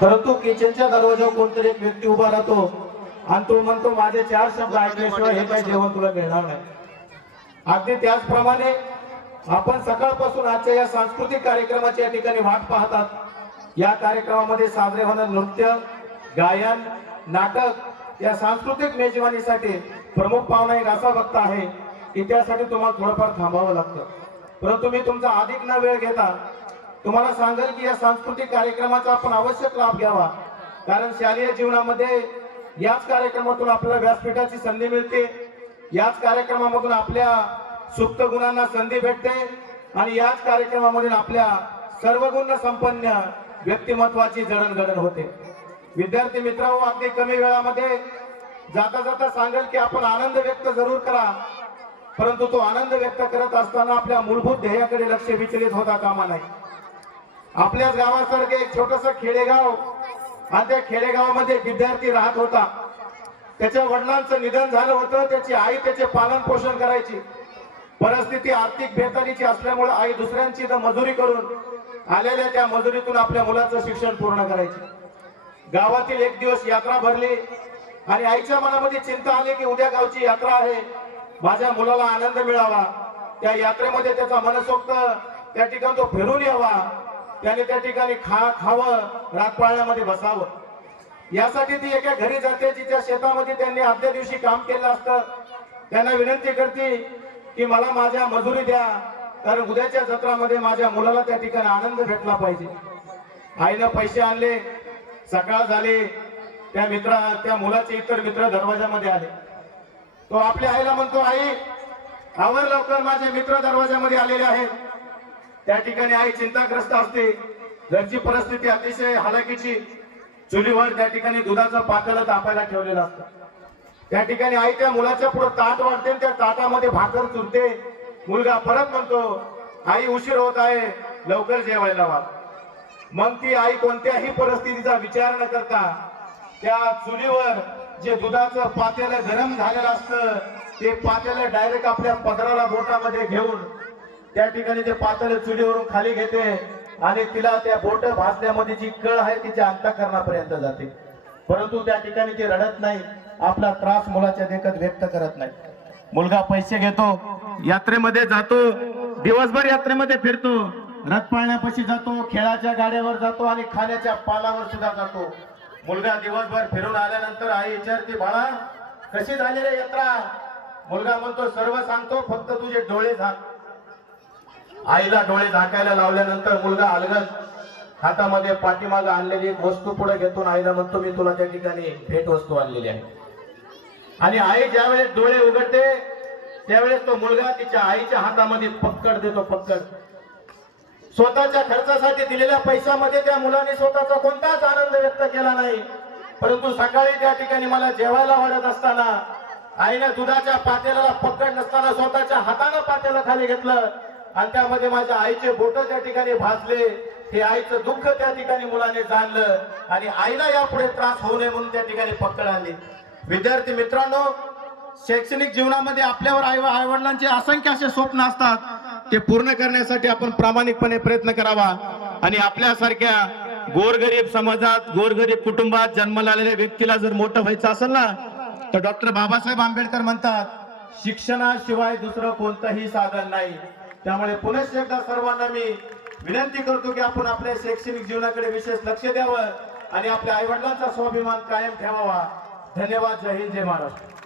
परंतु किचनच्या दरवाजावर कोणतरी एक व्यक्ती उभा राहतो आणि तो म्हणतो माझे 4 शब्द ऐकल्याशिवाय हे काही जेवण तुला मिळणार नाही. अगदी त्याचप्रमाणे आपण सकाळपासून आजच्या या सांस्कृतिक कार्यक्रमाची या ठिकाणी वाट पाहतात. या कार्यक्रमामध्ये साजरे होणार नृत्य, गायन, नाटक या सांस्कृतिक मेजवानीसाठी प्रमुख पाहुणा एक असा वक्ता आहे की त्यासाठी तुम्हाला थोडंफार थांबावं लागतं. परंतु मी तुमचा अधिक न वेळ घेता तुम्हाला सांगेल की या सांस्कृतिक कार्यक्रमाचा आपण आवश्यक लाभ घ्यावा. कारण शालेय जीवनामध्ये याच कार्यक्रमातून आपल्याला व्यासपीठाची संधी मिळते, याच कार्यक्रमामधून आपल्या सुप्त गुणांना संधी भेटते आणि याच कार्यक्रमामधून आपल्या सर्व गुण संपन्न व्यक्तिमत्वाची जडणघडण होते. विद्यार्थी मित्रांनो, अगदी कमी वेळामध्ये जाता जाता सांगेल की आपण आनंद व्यक्त जरूर करा, परंतु तो आनंद व्यक्त करत असताना आपल्या मूलभूत ध्येयाकडे लक्ष विचलित होता कामा नये. आपल्याच गावासारखे एक छोटंसं खेडेगाव आणि त्या खेडेगावामध्ये एक विद्यार्थी राहत होता. त्याच्या वडिलांचं निधन झालं होतं. त्याची आई त्याचे पालन पोषण करायची. परिस्थिती आर्थिक बेतालीची असल्यामुळे आई दुसऱ्यांची मजुरी करून आलेल्या त्या मजुरीतून आपल्या मुलाचं शिक्षण पूर्ण करायची. गावातील एक दिवस यात्रा भरली आणि आईच्या मनामध्ये चिंता आली की उद्या गावची यात्रा आहे, माझ्या मुलाला आनंद मिळावा, त्या यात्रेमध्ये त्याचा मनसोक्त त्या ठिकाणी तो फिरून यावा, त्याने त्या ठिकाणी खावं, रात पाळण्यामध्ये बसावं. यासाठी ती एका घरी जाते जिच्या शेतामध्ये त्यांनी आदल्या दिवशी काम केलं असतं. त्यांना विनंती करते की मला माझ्या मजुरी द्या, कारण उद्याच्या जत्रामध्ये माझ्या मुलाला त्या ठिकाणी आनंद भेटला पाहिजे. आईनं पैसे आणले. सकाळ झाली. त्या मुलाचे इतर मित्र दरवाजामध्ये आले. तो आपल्या आईला म्हणतो, आई आवर लवकर, माझे मित्र दरवाजामध्ये आलेले आहेत. त्या ठिकाणी आई चिंताग्रस्त असते. घरची परिस्थिती अतिशय हालाकीची. चुलीवर त्या ठिकाणी दुधाचं पातेलं तापायला ठेवलेलं असतं. त्या ठिकाणी आई त्या मुलाच्या पुढे ताट वाढते, त्या ताटामध्ये भाकर चुरते. मुलगा परत म्हणतो, आई उशीर होत आहे, लवकर जेवायला वाढ. मग ती आई कोणत्याही परिस्थितीचा विचार न करता त्या चुलीवर जे दुधाचं पातेलं गरम झालेलं असतं ते पातेलं डायरेक्ट आपल्या पदराला बोटामध्ये घेऊन त्या ठिकाणी ते पातेलं चुलीवरून खाली घेते आणि तिला त्या बोट भाजल्यामध्ये जी कळ आहे तिच्या अंतःकरणापर्यंत जाते. परंतु त्या ठिकाणी ती रडत नाही, आपला त्रास मुलाच्या देखत व्यक्त करत नाही. मुलगा पैसे घेतो, यात्रेमध्ये जातो, दिवसभर यात्रेमध्ये फिरतो, रथ पाळण्यापाशी जातो, खेळाच्या गाड्यावर जातो आणि खाण्याच्या पालावर सुद्धा जातो. मुलगा दिवसभर फिरून आल्यानंतर आई विचारते, बाळा कशी झाली रे यात्रा? मुलगा म्हणतो, सर्व सांगतो, फक्त तुझे डोळे झाक. आईला डोळे झाकायला लावल्यानंतर मुलगा अलगद हातामध्ये पाठीमागे आणलेली एक वस्तू पुढे घेतो. आईला म्हणतो, मी तुला त्या ठिकाणी भेट वस्तू आणलेली आहे. आणि आई ज्यावेळेस डोळे उघडते त्यावेळेस तो मुलगा तिच्या आईच्या हातामध्ये पक्कड देतो. पक्कड. स्वतःच्या खर्चासाठी दिलेल्या पैशामध्ये त्या मुलाने स्वतःचा कोणताच आनंद व्यक्त केला नाही. परंतु सकाळी त्या ठिकाणी मला जेवायला वाढत असताना आईने दुधाच्या पातेल्याला पक्कड नसताना स्वतःच्या हाताने पातेलं खाली घेतलं आणि त्यामध्ये माझ्या आईचे बोट त्या ठिकाणी भाजले. हे आईचं दुःख त्या ठिकाणी मुलाने जाणलं आणि आईला यापुढे त्रास होऊ नये म्हणून त्या ठिकाणी पक्कड आणली. विद्यार्थी मित्रांनो, शैक्षणिक जीवनामध्ये आपल्यावर आई वडिलांचे असंख्य असे स्वप्न असतात. ते पूर्ण करण्यासाठी आपण प्रामाणिकपणे प्रयत्न करावा आणि आपल्यासारख्या गोरगरीब समाजात, गोरगरीब कुटुंबात जन्माला आलेल्या व्यक्तीला जर मोठं व्हायचं असेल ना, तर डॉक्टर बाबासाहेब आंबेडकर म्हणतात, शिक्षणाशिवाय दुसरं कोणतंही साधन नाही. त्यामुळे पुनश्च एकदा सर्वांना मी विनंती करतो की आपण आपल्या शैक्षणिक जीवनाकडे विशेष लक्ष द्यावं आणि आपल्या आई वडिलांचा स्वाभिमान कायम ठेवावा. धन्यवाद. जय हिंद, जय महाराष्ट्र.